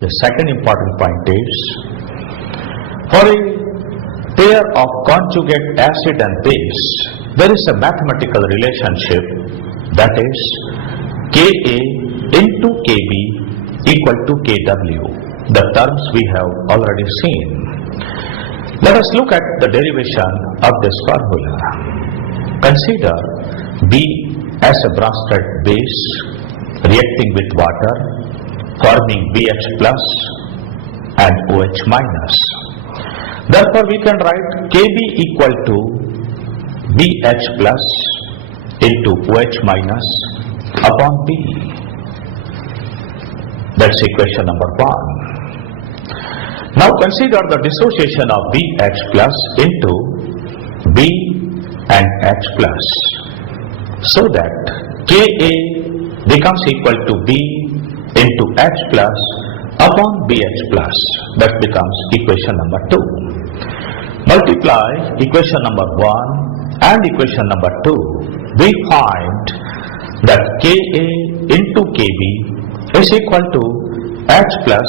The second important point is, for a pair of conjugate acid and base, there is a mathematical relationship, that is Ka into Kb equal to Kw. The terms we have already seen. Let us look at the derivation of this formula. Consider B as a branched base reacting with water, forming BH plus and OH minus. Therefore, we can write Kb equal to BH plus into OH minus upon B. That's equation number 1. Now consider the dissociation of BH plus into B and H plus, so that Ka becomes equal to B into H plus upon BH plus. That becomes equation number 2. Multiply equation number 1 and equation number 2. We find that Ka into Kb is equal to H plus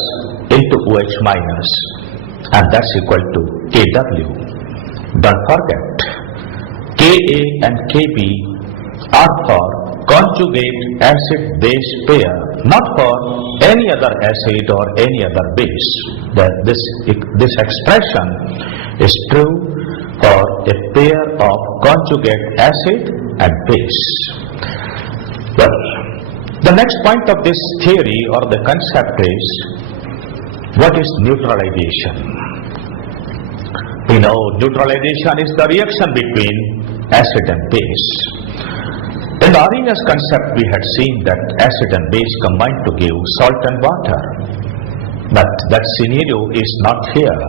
into OH minus, and that's equal to Kw. Don't forget, Ka and Kb are for conjugate acid-base pair, not for any other acid or any other base. That this expression is true for a pair of conjugate acid and base. Well, the next point of this theory or the concept is, what is neutralization? We know neutralization is the reaction between acid and base. In the Arrhenius concept, we had seen that acid and base combine to give salt and water. But that scenario is not here.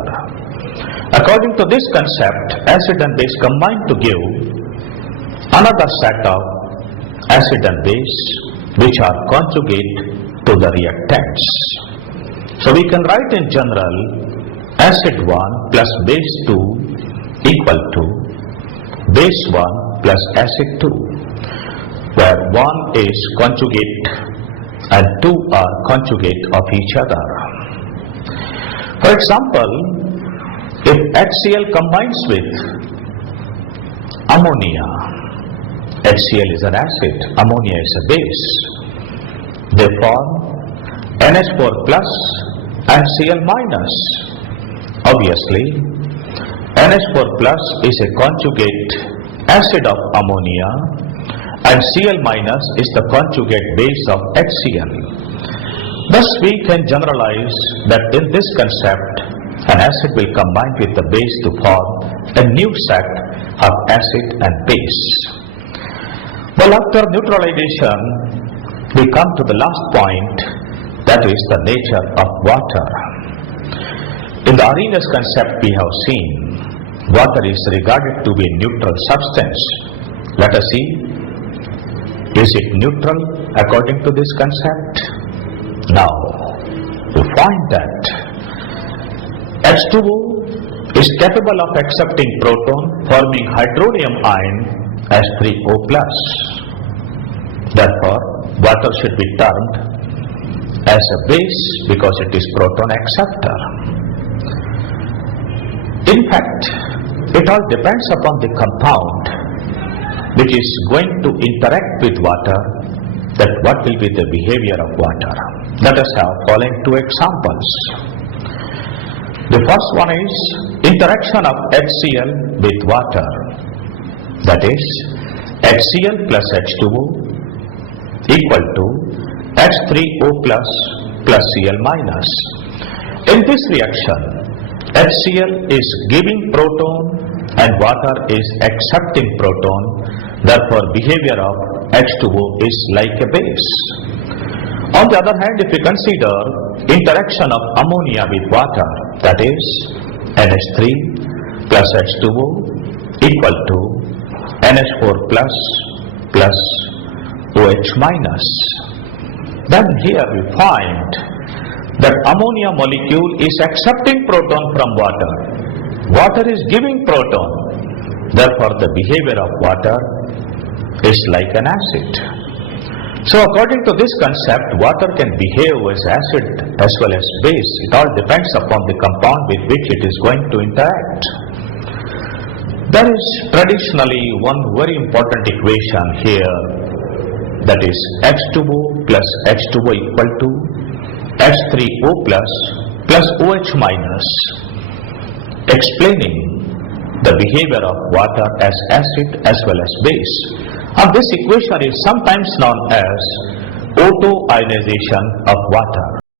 According to this concept, acid and base combine to give another set of acid and base which are conjugate to the reactants. So we can write in general acid 1 plus base 2 equal to base 1 plus acid 2, where 1 is conjugate and 2 are conjugate of each other. For example, if HCl combines with ammonia, HCl is an acid, ammonia is a base, they form NH4 plus and Cl minus. Obviously, NH4 plus is a conjugate acid of ammonia and Cl minus is the conjugate base of HCl. Thus we can generalize that in this concept, an acid will combine with the base to form a new set of acid and base. Well, after neutralization, we come to the last point, that is the nature of water. In the Arrhenius concept we have seen, water is regarded to be a neutral substance. Let us see, is it neutral according to this concept? Now, we find that H2O is capable of accepting proton, forming hydronium ion as 3O+. Therefore, water should be termed as a base because it is proton acceptor. In fact, it all depends upon the compound which is going to interact with water, that what will be the behavior of water. Let us have following 2 examples. The first one is interaction of HCl with water, that is HCl plus H2O equal to H3O plus Cl minus. In this reaction, HCl is giving proton and water is accepting proton. Therefore, behavior of H2O is like a base. On the other hand, if we consider interaction of ammonia with water, that is NH3 plus H2O equal to NH4 plus OH minus, then here we find that ammonia molecule is accepting proton from water. Water is giving proton. Therefore, the behavior of water is like an acid. So according to this concept, water can behave as acid as well as base. It all depends upon the compound with which it is going to interact. There is traditionally one very important equation here, that is H2O plus H2O equal to H3O plus OH minus, explaining the behavior of water as acid as well as base. And this equation is sometimes known as auto-ionization of water.